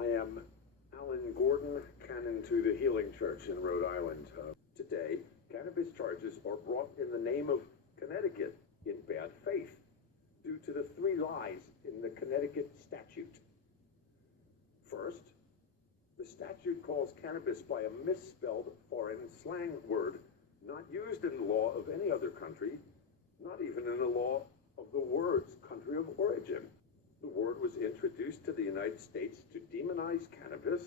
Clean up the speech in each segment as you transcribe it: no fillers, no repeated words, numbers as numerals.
I am Alan Gordon, canon to the Healing Church in Rhode Island. Today, cannabis charges are brought in the name of Connecticut in bad faith due to the three lies in the Connecticut statute. First, the statute calls cannabis by a misspelled foreign slang word not used in the law of any other country, not even in the law of the word's country of origin. The word was introduced to the United States to demonize cannabis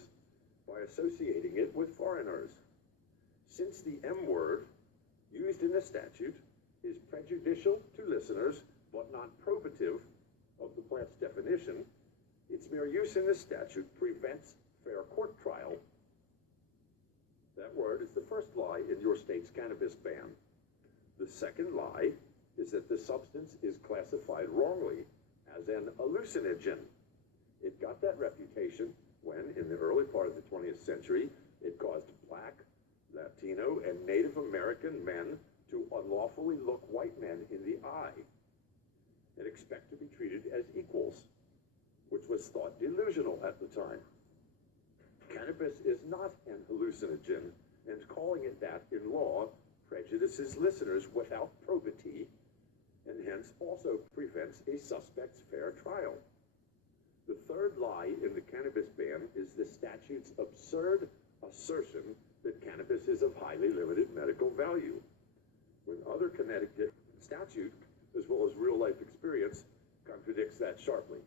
by associating it with foreigners. Since the M word, used in the statute, is prejudicial to listeners but not probative of the plant's definition, its mere use in the statute prevents fair court trial. That word is the first lie in your state's cannabis ban. The second lie is that the substance is classified wrongly as an hallucinogen. It got that reputation when, in the early part of the 20th century, it caused Black, Latino, and Native American men to unlawfully look white men in the eye and expect to be treated as equals, which was thought delusional at the time. Cannabis is not an hallucinogen, and calling it that in law prejudices listeners without probity, and hence also prevents a suspect's fair trial. The third lie in the cannabis ban is the statute's absurd assertion that cannabis is of highly limited medical value, when other Connecticut statute, as well as real-life experience, contradicts that sharply.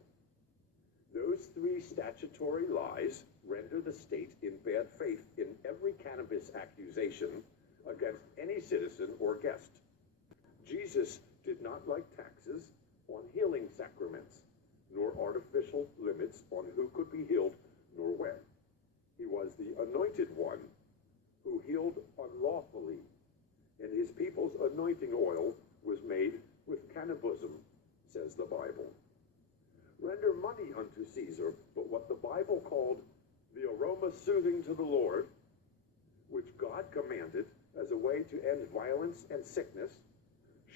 Those three statutory lies render the state in bad faith in every cannabis accusation against any citizen or guest. Jesus did not like taxes on healing sacraments, nor artificial limits on who could be healed, nor when. He was the anointed one who healed unlawfully, and his people's anointing oil was made with cannabism, says the Bible. Render money unto Caesar, but what the Bible called the aroma soothing to the Lord, which God commanded as a way to end violence and sickness,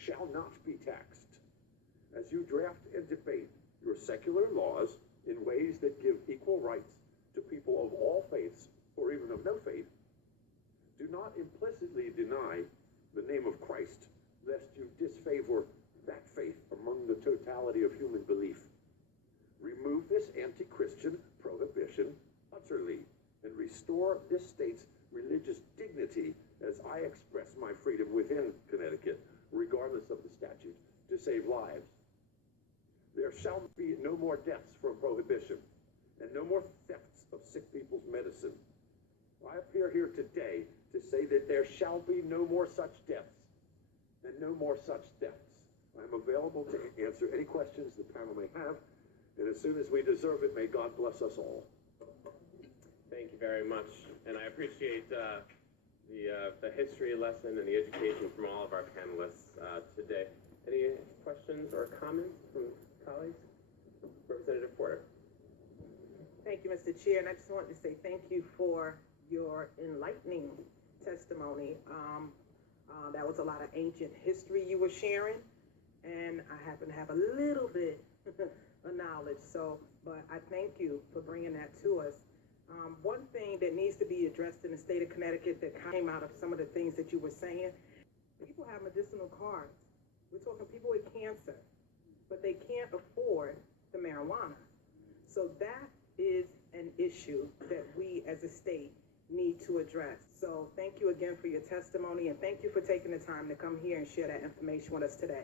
shall not be taxed. As you draft and debate your secular laws in ways that give equal rights to people of all faiths, or even of no faith, do not implicitly deny the name of Christ, lest you disfavor that faith among the totality of human belief. Remove this anti-Christian prohibition utterly and restore this state's religious dignity as I express my freedom within Connecticut, regardless of the statute, to save lives. There shall be no more deaths from prohibition and no more thefts of sick people's medicine. I appear here today to say that there shall be no more such deaths and no more such thefts. I am available to answer any questions the panel may have, and as soon as we deserve it, may God bless us all. Thank you very much, and I appreciate the history lesson and the education from all of our panelists today. Any questions or comments from colleagues? Representative Porter. Thank you, Mr. Chair, and I just wanted to say thank you for your enlightening testimony. That was a lot of ancient history you were sharing, and I happen to have a little bit of knowledge, but I thank you for bringing that to us. One thing that needs to be addressed in the state of Connecticut that came out of some of the things that you were saying, people have medicinal cards. We're talking people with cancer, but they can't afford the marijuana. So that is an issue that we as a state need to address. So thank you again for your testimony, and thank you for taking the time to come here and share that information with us today.